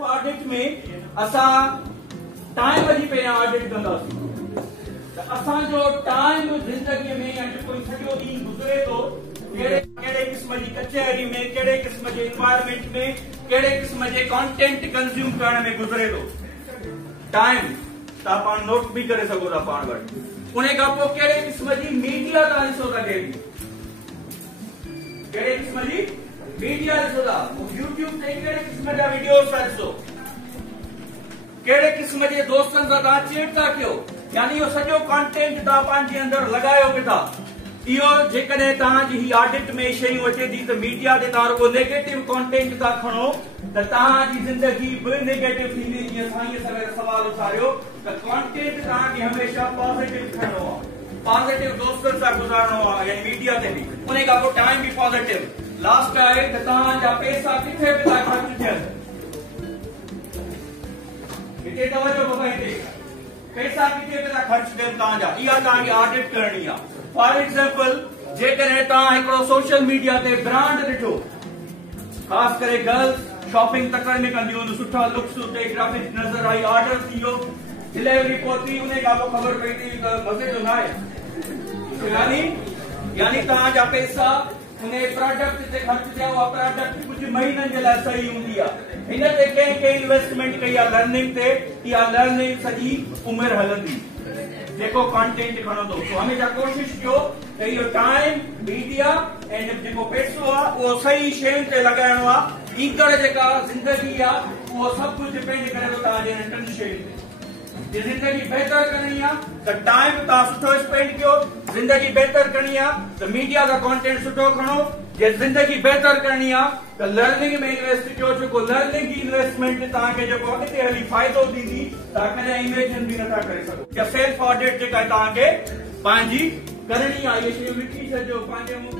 Self audit में असां टाइम जी पे ऑडिट कंदासीं। असो टाइम जिंदगी में कोई सॼो ॾींहुं गुज़रे थो, कहिड़े क़िस्म जी कचहरी में, कहिड़े क़िस्म जे एनवायरमेंट में, कहिड़े क़िस्म जे कंटेंट कंज़्यूम करण में गुज़रे थो। टाइम तव्हां पाण नोट बि करे सघो था पाण वटि। उन खां पोइ कहिड़े क़िस्म जी मीडिया तव्हां ॾिसो था, कहिड़े क़िस्म जी मीडिया ॾिसो था, यूट्यूब ते कहिड़े क़िस्म जा वीडियोस था ॾिसो, कहिड़े क़िस्म जे दोस्तनि सां तव्हां चेट था कयो, यानी इहो सॼो कंटेंट तव्हां पंहिंजे अंदरि लॻायो किथां। इहो जेकॾहिं तव्हांजी ही ऑडिट में शयूं अचे थी त मीडिया ते तव्हां रुगो नेगेटिव कंटेंट था खणो त तव्हांजी ज़िंदगी बि नेगेटिव थींदी। जीअं साईं सवेर सवाल उथारियो त कंटेंट तव्हांखे हमेशह पॉज़िटिव खणणो आहे, पॉज़िटिव दोस्तनि सां गुज़ारणो आहे, यानी मीडिया ते बि। उन खां पोइ टाइम बि पॉज़िटिव। लास्ट आहे त तव्हांजा पैसा किथे बि था ख़र्च थियनि। हिते तवजो बाबा, हिते पैसा किथे बि था ख़र्च थियनि तव्हांजा, इहा तव्हांखे ऑडिट करणी आहे। फॉर एग्जाम्पल, जेकॾहिं तव्हां हिकिड़ो सोशल मीडिया ते ब्रांड ॾिठो, ख़ासि करे गर्ल्स शॉपिंग तकड़ में कंदियूं आहिनि, सुठा लुक्स उते ग्राफिक्स नज़र आई, ऑर्डर थी वियो, डिलीवरी पहुती, उन खां पोइ ख़बर पई थी त मज़े जो न आहे। यानी तव्हांजा पैसा उन प्रोडक्ट ते ख़र्च थिया, उहा प्रोडक्ट कुझु महीननि जे लाइ सही हूंदी आहे। हिन ते कंहिं इन्वेस्टमेंट कई आहे लर्निंग ते, इहा लर्निंग सॼी उमिरि हलंदी। जेको कंटेंट खणंदो, तो हमेशा कोशिश कयो त इहो टाइम, मीडिया ऐं जेको पैसो आहे उहो सही शयुनि ते लॻाइणो आहे। ईंदड़ जेका ज़िंदगी आहे उहो सभु कुझु डिपेंड करे थो तव्हांजे इन टिनि शयुनि ते। जे ज़िंदगी बहितर करणी आहे त टाइम तव्हां सुठो स्पेंड कयो, ज़िंदगी बहितर करणी आहे त मीडिया का कंटेंट सुठो खणो, जे ज़िंदगी बहितर करणी आहे त लर्निंग में इन्वेस्ट कयो, जेको लर्निंग जी इन्वेस्टमेंट तव्हांखे जेको अॻिते हली फ़ाइदो ॾींदी, तव्हां कॾहिं इमेजिन बि नथा करे सघो। या सेल्फ ऑडिट जेका तव्हांखे पंहिंजी करणी आहे, इहे शयूं लिखी छॾिजो पंहिंजे मुंहुं।